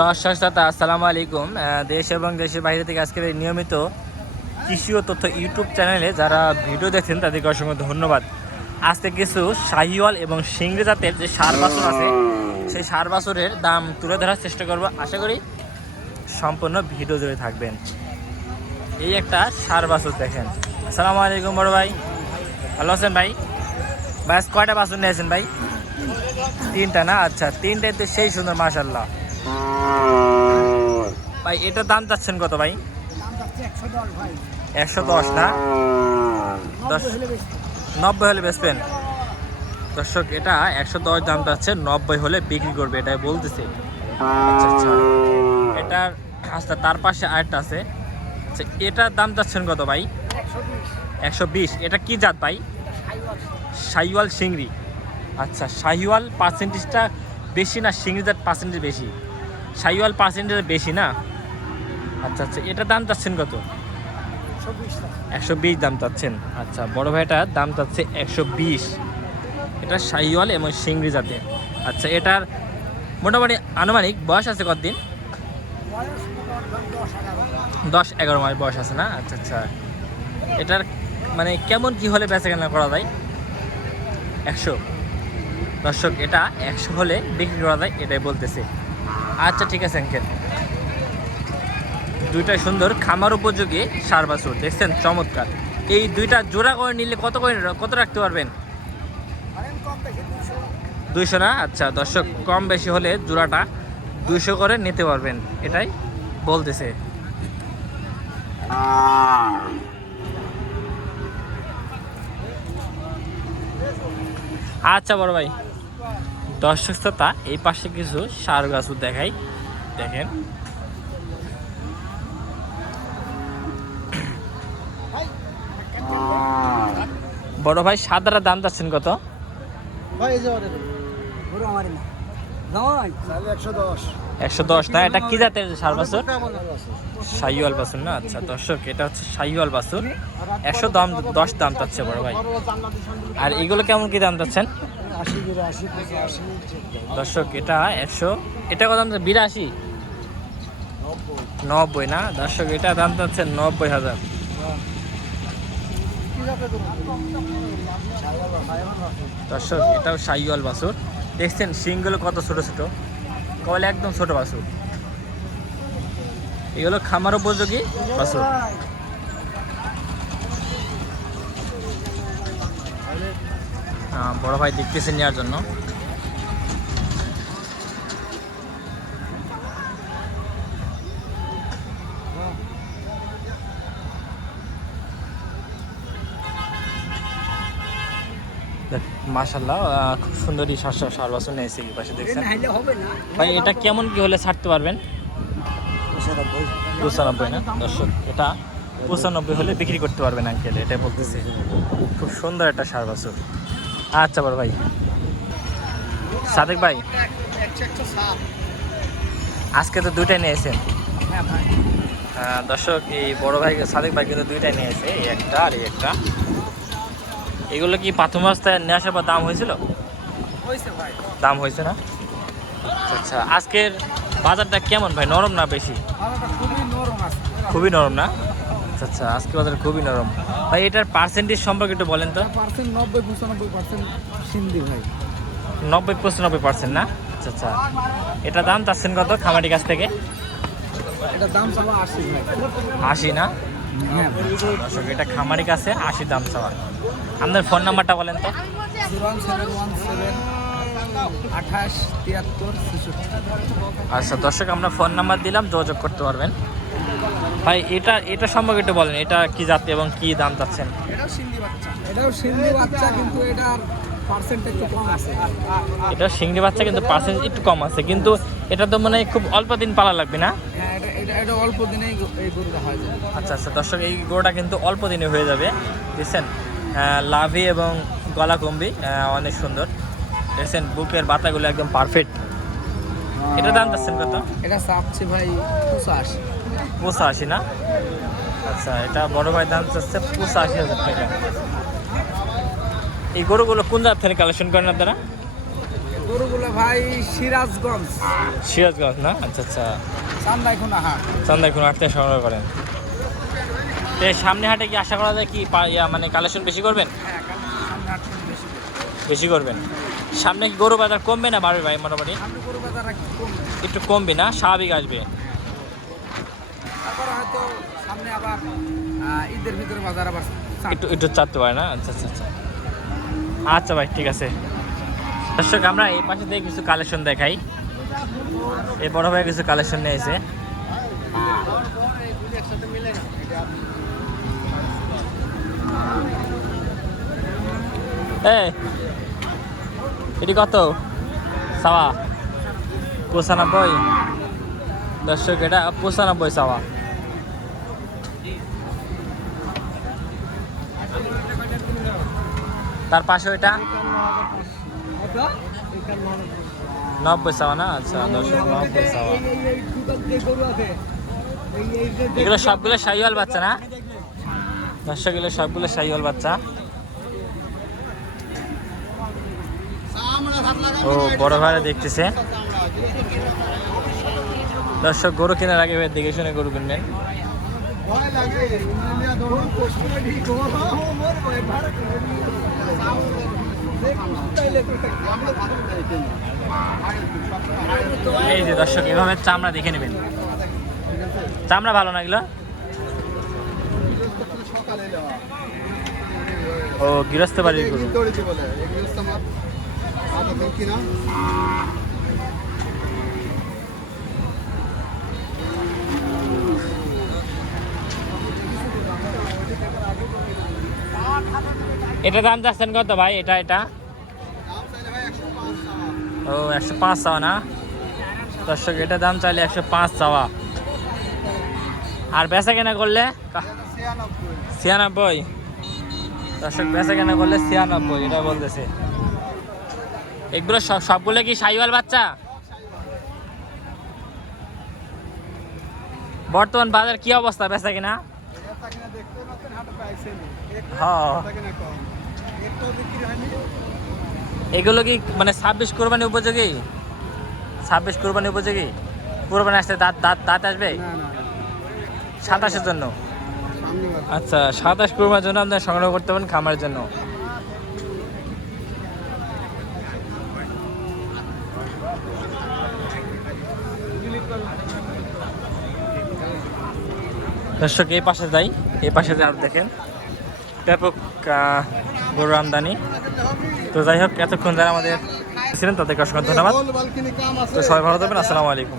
দর্শক শ্রোতা আসসালামু আলাইকুম। দেশ এবং দেশের বাইরে থেকে আজকের এই নিয়মিত কৃষি ও তথ্য ইউটিউব চ্যানেলে যারা ভিডিও দেখছেন তাদেরকে অসংখ্য ধন্যবাদ। আজকে কিছু শাহিওয়াল এবং সিংড়ি জাতের যে ষাঁড় বাছুর আছে সেই ষাঁড় বাছুরের দাম তুলে ধরার চেষ্টা করব। আশা করি সম্পূর্ণ ভিডিও জুড়ে থাকবেন। এই একটা ষাঁড় বাছুর দেখেন। আসসালামু আলাইকুম বড় ভাই, ভালো আছেন ভাই? ব্যাস কয়টা বাছুর নিয়েছেন ভাই? তিনটা না? আচ্ছা, তিনটাই তো সেই সুন্দর মাশাআল্লাহ। ভাই এটার দাম চাচ্ছেন কত ভাই? 110 না? 90 হলে বেচবেন? দর্শক এটা 110 দাম চাচ্ছে, 90 হলে বিক্রি করবে এটাই বলতেছে। আচ্ছা আচ্ছা, এটার আচ্ছা তার পাশে আরেকটা আছে। আচ্ছা এটার দাম চাচ্ছেন কত ভাই? 120। এটা কি জাত ভাই? শাহিওয়াল সিংড়ি। আচ্ছা, শাহিওয়াল পার্সেন্টেজটা বেশি না সিংড়ি জাত পার্সেন্টেজ বেশি? শাহিওয়াল পার্সেন্টেজ বেশি না? আচ্ছা আচ্ছা, এটার দাম চাচ্ছেন কত? 120 দাম চাচ্ছেন। আচ্ছা বড় ভাইটার দাম চাচ্ছে 120। এটা শাহিওয়াল এবং সিংড়ি জাতের। আচ্ছা এটার মোটামুটি আনুমানিক বয়স আছে কতদিন? 10-11 মাস বয়স আছে না? আচ্ছা আচ্ছা, এটার মানে কেমন কি হলে বেচাকেনা করা যায়? 100। দর্শক এটা 100 হলে বিক্রি করা যায় এটাই বলতেছে। আচ্ছা ঠিক আছে আঙ্কেল। দুইটা সুন্দর খামার উপযোগী ষাঁড় বাছুর দেখছেন, চমৎকার। এই দুইটা জোড়া করে নিলে কত রাখতে পারবেন? 200 না? আচ্ছা দর্শক, কম বেশি হলে জোড়াটা 200 করে নিতে পারবেন এটাই বলতেছে। আচ্ছা বড় ভাই, দর্শক শ্রোতা এই পাশে কিছু ষাঁড় বাছুর দেখাই, দেখেন। বড় ভাই সাদার দাম চাচ্ছেন কত? 110 না? এটা কি জাতের ষাঁড় বাছুর? শাহিওয়াল বাছুর না? আচ্ছা দর্শক এটা হচ্ছে শাহিওয়াল বাছুর। 110 দাম চাচ্ছে বড় ভাই। আর এগুলো কেমন কি দাম চাচ্ছেন? দর্শক এটা 100। এটা কত দাম? 82, 90 না? দর্শক এটা দাম চাচ্ছে 90,000। দর্শক এটাও শাহিওয়াল বাছুর দেখছেন, শিংগুলো কত ছোট ছোট, কবলে একদম ছোট বাছুর। এগুলো খামার উপযোগী বাছুর। বড় ভাই দেখতেছে নেওয়ার জন্য। মাশাআল্লাহ, খুব সুন্দরই ষাঁড় বাছুর নিয়েছে এই পাশে দেখছেন ভাই। এটা কেমন কি হলে ছাড়তে পারবেন? 95 না? দর্শক এটা 95 হলে বিক্রি করতে পারবেন আঙ্কেল এটাই বলতেছে। খুব সুন্দর একটা ষাঁড় বাছুর। আচ্ছা বড় ভাই। সাদেক ভাই আজকে তো দুইটাই নিয়েছেন। দর্শক এই বড় ভাই সাদেক ভাই কিন্তু দুইটাই নিয়েছে, এই একটা আর এই একটা। এগুলো কি প্রথম অবস্থায় নিয়ে আসার পর দাম হয়েছিল? দাম হয়েছে না? আচ্ছা আজকের বাজারটা কেমন ভাই, নরম না বেশি? খুবই নরম না? আচ্ছা আচ্ছা, আজকে বাজার খুবই নরম ভাই। এটার পার্সেন্টেজ সম্পর্কে একটু বলেন তো। 90-95% সিন্ধি ভাই। 90-95% না? আচ্ছা আচ্ছা, এটা দাম চাচ্ছেন কত খামারি কাছ থেকে? এটা দাম চাওয়া 80 ভাই। 80 না? দর্শক এটা খামারি কাছে 80 দাম চাওয়া। আপনার ফোন নাম্বারটা বলেন তো। 01717 28 73 66। আচ্ছা দর্শক আমরা ফোন নাম্বার দিলাম, যোগাযোগ করতে পারবেন ভাই। এটা সম্পর্কে একটু বলেন, এটা কি জাতি এবং কি দাম চাচ্ছেন? এটাও সিন্ধি বাচ্চা কিন্তু এটার পার্সেন্টেজ একটু কম আছে। এটা সিংড়ি বাচ্চা কিন্তু পার্সেন্টেজ একটু কম আছে, কিন্তু এটা তো মানে খুব অল্প দিন পালা লাগবে না? হ্যাঁ, এটা অল্প দিনেই এই গরুটা হয়ে যাবে। আচ্ছা আচ্ছা দর্শক এই গরুটা কিন্তু অল্প দিনে হয়ে যাবে দেখছেন। লাভি এবং গলা কম্বি অনেক সুন্দর দেখছেন, বুকের বাতাগুলো একদম পারফেক্ট। এটা দাম চাচ্ছেন কত? এটা চাচ্ছি ভাই 85। 85 না? আচ্ছা এটা বড় ভাই দাম চাচ্ছে 85,000 টাকা। এই গরুগুলো কোন জাত থেকে কালেকশন করেন আপনারা? গরুগুলো ভাই সিরাজগঞ্জ সিরাজগঞ্জ না? আচ্ছা আচ্ছা, চান্দাইখোনা হাট। চান্দাইখোনা হাট থেকে সংগ্রহ করেন। তো এই সামনে হাটে কি আশা করা যায় কি মানে কালেকশন বেশি করবেন? হ্যাঁ, সামনে হাট থেকে বেশি। বেশি করবেন। সামনে কি গরু বাজার কমবে না বাড়বে ভাই মোটামুটি? সামনে গরু বাজার একটু কম, একটু কমবে না, স্বাভাবিক আসবে। তারপরে হয়তো সামনে আবার ঈদের ভিতরে বাজার আবার একটু একটু চাপতে পারে না? আচ্ছা আচ্ছা আচ্ছা, আচ্ছা ভাই ঠিক আছে। দর্শক আমরা এই পাশে থেকে কিছু কালেকশন দেখাই। এই বড় ভাই কিছু কালেকশন নিয়ে এসে। এটি কত সাওয়া? 95। দর্শক এটা 95 সাওয়া। তার পাশে এটা 90 সাওয়া না? আচ্ছা দর্শক 90 সাওয়া। এগুলো সবগুলো শাহিওয়াল বাচ্চা না? দর্শক এগুলো সবগুলো শাহিওয়াল বাচ্চা। ও বড় ভাইরা দেখতেছে। দর্শক গরু কেনার আগে দেখে শুনে গরু কিনবেন। এই যে দর্শক এভাবে চামড়া দেখে নেবেন। চামড়া ভালো না এগুলো? ও গৃহস্থ বাড়ির গরু। এটা দাম যাচ্ছেন কত ভাই? এটা এটা ও 105 চাওয়া না? দর্শক এটা দাম চাইলে 105 চাওয়া। আর বেচা কেনা করলে 96। দর্শক বেচা কেনা করলে 96 এটা বলতেছে। এগুলো সবগুলো কি শাহিওয়াল বাচ্চা? বর্তমান বাজার কি অবস্থা বেচা কিনা? হ্যাঁ, এগুলো কি মানে 26 কোরবানি উপযোগী? 26 কোরবানি উপযোগী? কোরবানি আসতে দাঁত দাঁত দাঁত আসবে 27-এর জন্য? আচ্ছা 27 কোরবানির জন্য আপনারা সংগ্রহ করতে পারেন খামারের জন্য। দর্শক এই পাশে যাই, এই পাশে আর দেখেন ব্যাপক গরুর আমদানি। তো যাই হোক, এতক্ষণ যারা আমাদের ছিলেন তাদেরকে অসংখ্য ধন্যবাদ। তো সবাই ভালো থাকবেন, আসসালামু আলাইকুম।